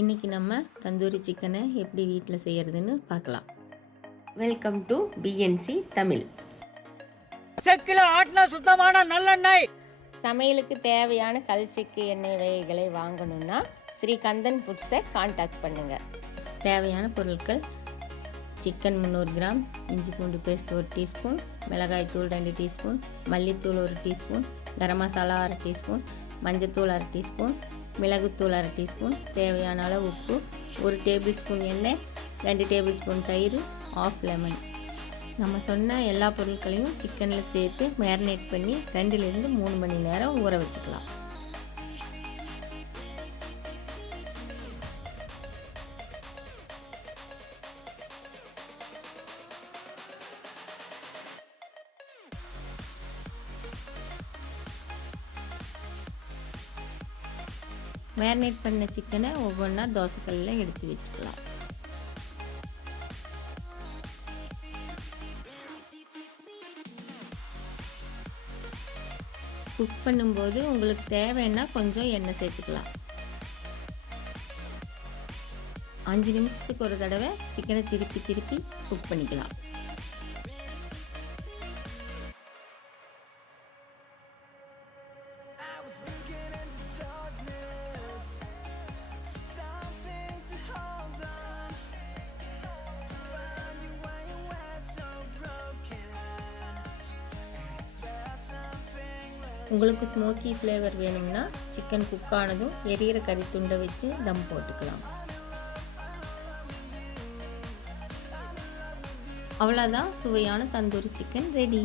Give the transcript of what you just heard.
இன்றைக்கி நம்ம தந்தூரி சிக்கனை எப்படி வீட்டில் செய்கிறதுன்னு பார்க்கலாம். Welcome to BNC Tamil. செக்கில ஆட்டின சுத்தமான நல்லெண்ணெய். சமையலுக்கு தேவையான கல்ச்செக்கு எண்ணெய் வகைகளை வாங்கணுன்னா ஸ்ரீகந்தன் ஃபுட்ஸை காண்டாக்ட் பண்ணுங்கள். தேவையான பொருட்கள்: சிக்கன் 300 கிராம், இஞ்சி பூண்டு பேஸ்ட் 1 டீஸ்பூன், மிளகாய் தூள் 2 டீஸ்பூன், மல்லித்தூள் 1 டீஸ்பூன், கரம் மசாலா 1/2 டீஸ்பூன், மஞ்சத்தூள் 1/2 டீஸ்பூன், மிளகுத்தூள் 1/2 டீஸ்பூன், தேவையான அளவு உப்பு, 1 டேபிள் ஸ்பூன் எண்ணெய், 2 டேபிள் ஸ்பூன் தயிர், ஆஃப் லெமன். நம்ம சொன்ன எல்லா பொருட்களையும் சிக்கனில் சேர்த்து மேரினேட் பண்ணி 2லிருந்து 3 மணி நேரம் ஊற வச்சுக்கலாம். மேரினேட் பண்ண சிக்கனை ஒவ்வொன்றா தோசைக்கல்லில் எடுத்து வச்சுக்கலாம். குக் பண்ணும்போது உங்களுக்கு தேவைன்னா கொஞ்சம் எண்ணெய் சேர்த்துக்கலாம். 5 நிமிஷத்துக்கு ஒரு தடவை சிக்கனை திருப்பி குக் பண்ணிக்கலாம். உங்களுக்கு ஸ்மோக்கி ஃப்ளேவர் வேணும்னா சிக்கன் குக் ஆனதும் எரியிற கறி துண்டை வச்சு தம் போட்டுக்கலாம். அவ்வளோதான், சுவையான தந்தூரி சிக்கன் ரெடி.